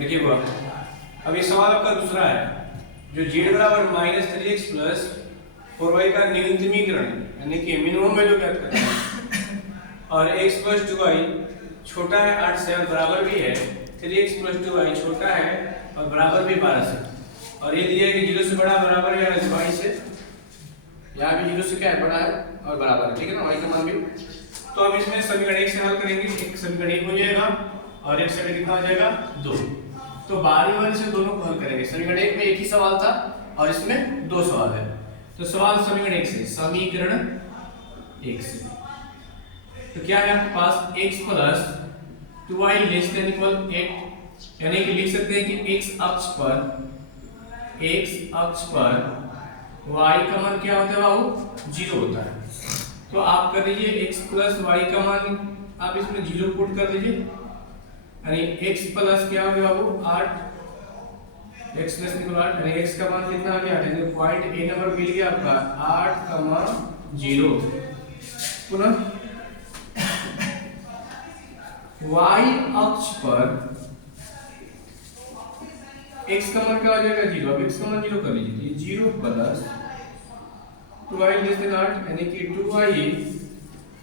देखिए हुआ। अब ये सवाल आपका दूसरा है, जो z बराबर -3x प्लस 4y का न्यूनतमीकरण यानी कि मिनिमम वैल्यू ज्ञात करना है, और x प्लस 2y छोटा है 8 से और बराबर भी है 3x प्लस 2y छोटा है और बराबर भी 12 से, और ये दिया है कि 0 से बड़ा बराबर है y से, यहाँ भी 0 से क्या है बड़ा है और बराबर है, ठीक है ना, y का मान भी। तो अब इसमें समीकरण 1 से हल करेंगे, एक समीकरण 1 हो जाएगा और एक समीकरण कितना हो जाएगा 2। तो बारी बारी से दोनों को हल करेंगे। समीकरण 1 में एक ही सवाल था और इसमें दो सवाल है। तो सवाल समीकरण 1 से, समीकरण 1 से तो क्या है आपके पास x plus 2y less than equal 8, यानी कि लिख सकते हैं कि x अक्ष पर y का मान क्या होता है बाबू 0 होता है। तो आप कर दीजिए x प्लस y का मान आप इसमें 0 पुट कर दीजिए, यानी x प्लस क्या हो गया बाबू 8, x प्लस निकल 8, यानी x का मान कितना आ गया, यानी पॉइंट ए नंबर मिल गया आपका 8,0। पुनः y अक्ष पर x का मान क्या हो जाएगा 0, अब x का मान 0 कर लीजिए, 0 प्लस 2y लेस देन 8, यानी कि 2y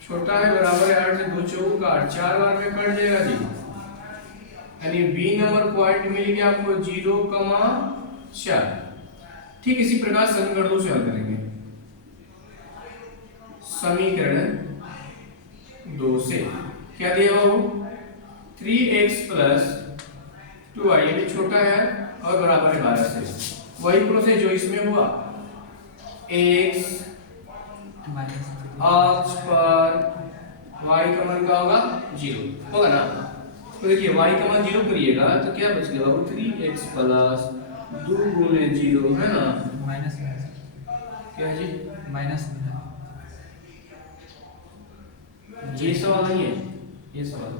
छोटा है बराबर है 8 से 2 चौक का 8, 4 बार में कट जाएगा जी, यानी b नंबर पॉइंट मिल गया आपको 0,4। ठीक इसी प्रकार समीकरण 2 से हल करेंगे। समीकरण 2 से क्या दिया बाबू 3x प्लस 2y, ये भी छोटा है और बराबर है 12 से, वही प्रोसेस जो इसमें हुआ, x अक्ष पर y का मान क्या होगा 0 होगा ना। तो देखिए y का मान 0 करिएगा तो क्या बच गया बाबू 3x प्लस 2 गुने 0 है ना, माइनस क्या है जी माइनस, ये सवाल नहीं है, ये सवाल।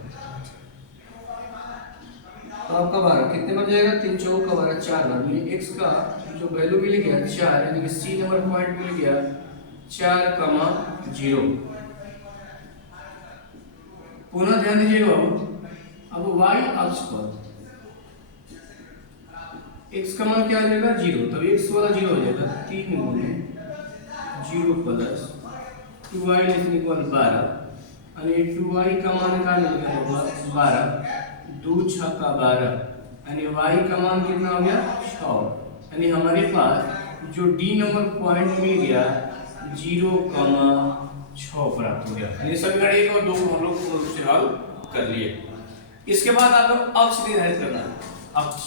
तो आपका 12 कितने बन जाएगा, 3 चौक का 12, 4 बार x का जो वैल्यू मिल गया 4, यानी कि c नंबर पॉइंट मिल गया 4,0। पुनः ध्यान दीजिएगा अब y अक्ष पर x का मान क्या आ जाएगा 0, तब x वाला 0 हो जाएगा, 3 गुने 0 plus 2y less than equal 12, यानी 2y का मान क्या मिलेगा 12, 2 छक्का 12, यानी y का मान कितना हो गया 6, यानी हमारे पास जो d नंबर पॉइंट मिल गया 0,6 प्राप्त हो गया। यानी समीकरण 1 और 2 को हम लोग पूर्ण रूप से हल कर लिए। इसके बाद आपको अक्ष निर्धारित करना है, अक्ष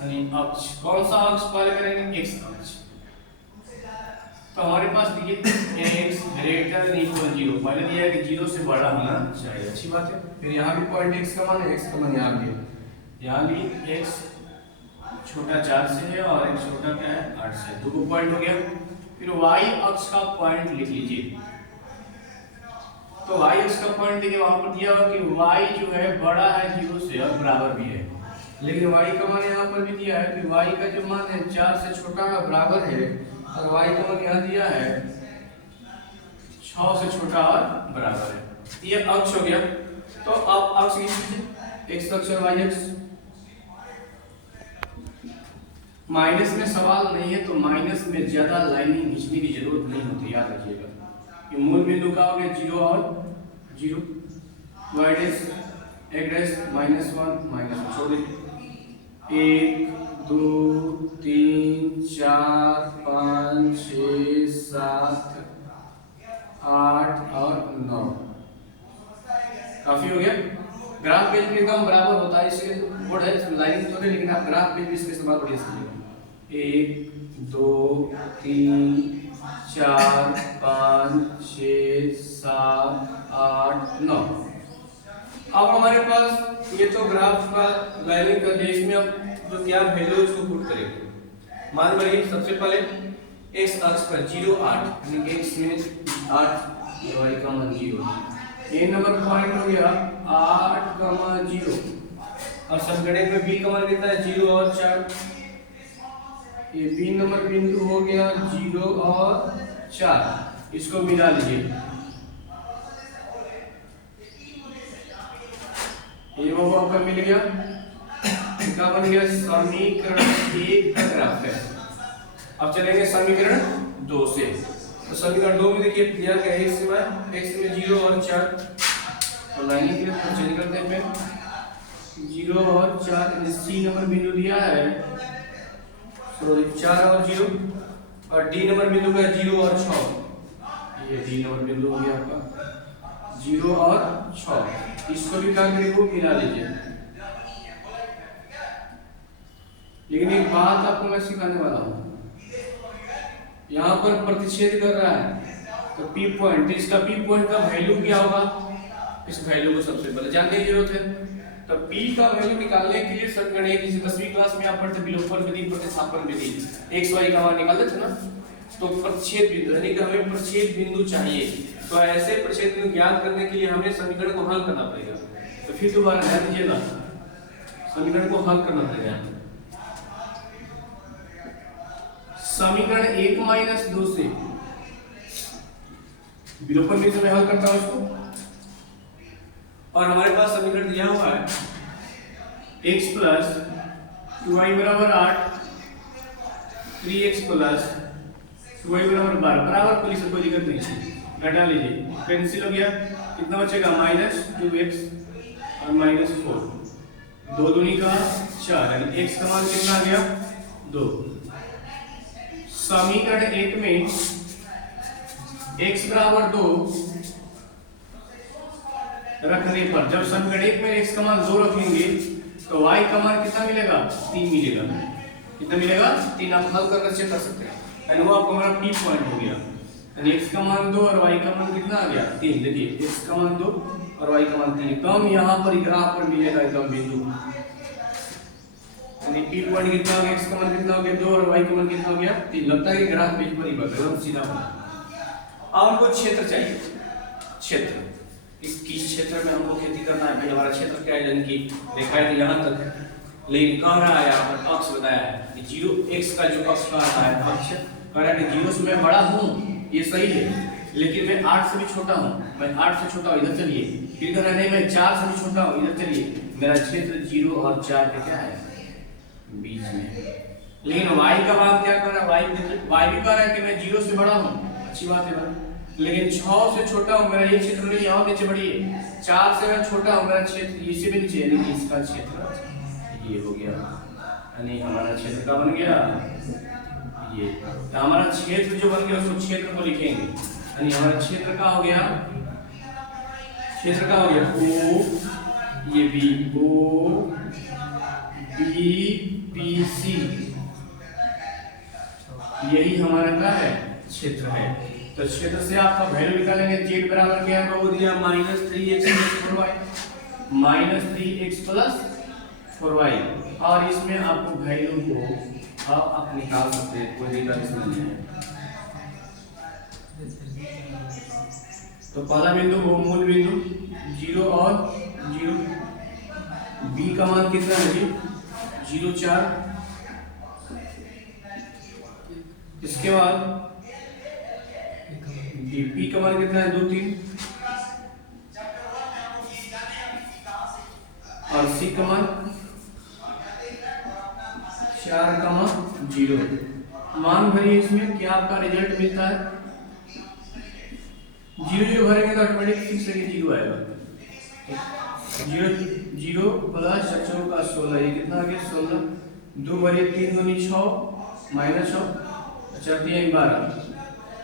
यानी अक्ष, कौन सा अक्ष पहले करेंगे x अक्ष। तो हमारे पास देखिए x ग्रेटर देन इक्वल 0, पहले दिया है कि 0 से बड़ा होना चाहिए, अच्छी बात है। फिर यहाँ भी पॉइंट x का मान है, x का मान यहाँ भी है, यहाँ भी x छोटा 4 से है और x छोटा क्या है 8 से, दो को पॉइंट हो गया। फिर y अक्ष का पॉइंट लिख लीजिए, तो y अक्ष का पॉइंट देखिए वहां पर दिया हुआ कि y जो है बड़ा है 0 से और बराबर भी है, लेकिन y का मान यहाँ पर भी दिया है कि y का जो मान है 4 से छोटा है बराबर है, और y का मान यहाँ दिया है 6 से छोटा और बराबर है। ये अक्ष हो गया। तो अब अक्ष लीजिए, x अक्ष और y अक्ष। माइनस में सवाल नहीं है तो माइनस में ज्यादा लाइनिंग खींचने की जरूरत नहीं होती, याद रखिएगा। ये मूल बिंदु का हो गया 0 और 0, y डैश x डैश -1 -1 छोड़ दीजिए, 1 2 3 4 5 6 7 8 और 9, काफी हो गया। ग्राफ पेज भी कम बराबर होता है, इसलिए बोर्ड है इसमें लाइनिंग तो नहीं, लेकिन आप ग्राफ पेज भी इसके इस्तेमाल बढ़िया कीजिएगा। 1 2 3 4 5 6 7 8 9। अब हमारे पास ये तो ग्राफ का लाइनिंग का देश में अब जो क्या वैल्यू है उसको पुट करेंगे। मान लीजिए सबसे पहले x अक्ष पर 0 8, यानी कि x में 8, y का मान 0, ये नंबर पॉइंट हो गया 8,0, और समीकरण में b का मान कितना है 0 और 4, ये b नंबर बिंदु हो गया 0 और 4, इसको मिला लीजिए, ये वो आपका मिल गया, क्या बन गया, समीकरण 1 का ग्राफ है। अब चलेंगे समीकरण 2 से। तो समीकरण 2 में देखिए दिया गया x में 0 और 4, तो लाइनिंग के लिए चेंज करते हैं। 0 और 4 सी नंबर बिंदु दिया है, सॉरी 4 और 0, और डी नंबर बिंदु का 0 और 6, ये डी नंबर बिंदु हो गया आपका 0 और 6। इसको भी क्या करेंगे, मिला लीजिए। लेकिन एक बात आपको मैं सिखाने वाला हूँ, यहाँ पर प्रतिच्छेद कर रहा है तो P पॉइंट, तो इसका P पॉइंट का वैल्यू क्या होगा, इस वैल्यू को सबसे पहले जानने की जरूरत है। तो P का वैल्यू निकालने के लिए समीकरण एक, जैसे 10वीं क्लास में आप पढ़ते विलोपन विधि, प्रतिस्थापन विधि, x y का मान निकालते थे ना, तो प्रतिच्छेद बिंदु यानी कि हमें प्रतिच्छेद बिंदु चाहिए। तो ऐसे प्रतिच्छेद बिंदु ज्ञात करने के लिए हमें समीकरण को हल करना पड़ेगा। तो फिर दोबारा ध्यान दीजिएगा, समीकरण को हल करना पड़ेगा। समीकरण 1 माइनस 2 से विलोपन विधि से मैं हल करता हूं इसको, और हमारे पास समीकरण दिया हुआ है x प्लस 2y बराबर 8, 3x प्लस 2y बराबर 12, बराबर को लिख, कोई दिक्कत नहीं है, घटा लीजिए, कैंसिल हो गया, कितना बचेगा -2x और -4, 2 दूनी का 4, यानी x का मान कितना आ गया 2। समीकरण 1 में x बराबर 2 रखने पर, जब समीकरण 1 में x का मान 2 रखेंगे तो y का मान कितना मिलेगा, 3 मिलेगा। कितना मिलेगा, 3। आप हल करके चेक कर सकते हैं, यानी वो आपको हमारा P पॉइंट हो गया। यानी x का मान 2 और y का मान कितना आ गया 3। देखिए x का मान 2 और y का मान 3, तो हम यहाँ पर ग्राफ पर मिलेगा एकदम बिंदु, यानी P पॉइंट कितना हो गया, x का मान कितना हो गया 2 और y का मान कितना हो गया 3। लगता है कि ग्राफ पेज पर ही बन गया, सीधा बना। अब हमको क्षेत्र चाहिए, क्षेत्र, इस किस क्षेत्र में हमको खेती करना है, भाई हमारा क्षेत्र क्या है, यानी कि देखा है यहाँ तक, लेकिन कह रहा है यहाँ पर अक्ष बताया है कि 0x का जो अक्ष का आता है अक्ष, कह रहा है कि 0 से मैं बड़ा हूँ, ये सही है, लेकिन मैं 8 से भी छोटा हूँ, मैं 8 से छोटा हूँ, इधर चलिए। फिर कह रहा है नहीं मैं 4 से भी छोटा हूँ, इधर चलिए। मेरा क्षेत्र 0 और 4 के क्या है, बीच में। लेकिन y का मान क्या कर रहा है, y भी कह रहा है कि मैं 0 से बड़ा हूँ, अच्छी बात है भाई, लेकिन 6 से छोटा हूँ, मेरा ये क्षेत्र नहीं, यहाँ नीचे बढ़िए, 4 से मैं छोटा हूँ, मेरा क्षेत्र इससे भी नीचे, यानी कि इसका क्षेत्र ये हो गया, यानी हमारा क्षेत्र का बन गया ये। तो हमारा क्षेत्र जो बन गया उसको क्षेत्र को लिखेंगे, यानी हमारा क्षेत्र का हो गया, क्षेत्र का हो गया O, ये B, O B P C, यही हमारा क्या है, क्षेत्र है। तो क्षेत्र से आपका वैल्यू निकालेंगे, z बराबर क्या है, वो दिया -3x + 4y, -3x + 4y, और इसमें आपको वैल्यू को आप निकाल सकते हैं, कोई दिक्कत इसमें नहीं है। तो पहला बिंदु वो मूल बिंदु 0 और 0, b का मान कितना है जी 0 4, इसके बाद p का मान कितना है 2 3, और c का मान 4 0। मान भरिए, इसमें क्या आपका रिजल्ट मिलता है, 0 0 भरेंगे तो ऑटोमेटिक 6 से 0 आएगा। 0 0 प्लस 4 का 16, ये कितना आ गया 16, 2 भरिए 3 दूनी 6 -6, 4 3 12,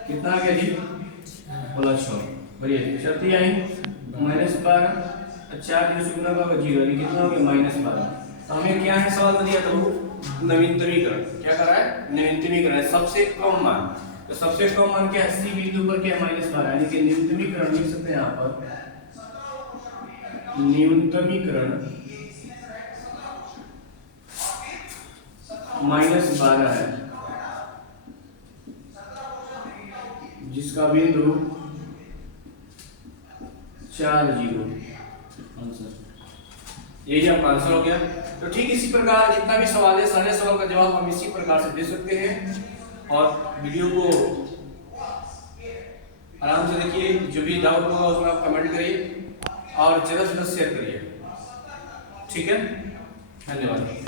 कितना आ गया जी +6, भरिए 4 3 -12, 4 0 गुना का 0, यानी कितना हो गया -12। तो हमें क्या है सवाल में दिया था, नवीनतमीकरण, क्या कर रहा है, नवीनतमीकरण, सबसे कम मान। तो सबसे कम मान क्या है, सी बिंदु पर क्या है -12, यानी कि न्यूनतमीकरण लिख सकते हैं यहाँ पर, न्यूनतमीकरण -12 है, जिसका बिंदु 4 0 आंसर, यही आपका आंसर हो गया। तो ठीक इसी प्रकार जितना भी सवाल है, सारे सवाल का जवाब हम इसी प्रकार से दे सकते हैं। और वीडियो को आराम से देखिए, जो भी डाउट होगा उसमें आप कमेंट करिए और ज़्यादा से ज़्यादा शेयर करिए। ठीक है, धन्यवाद।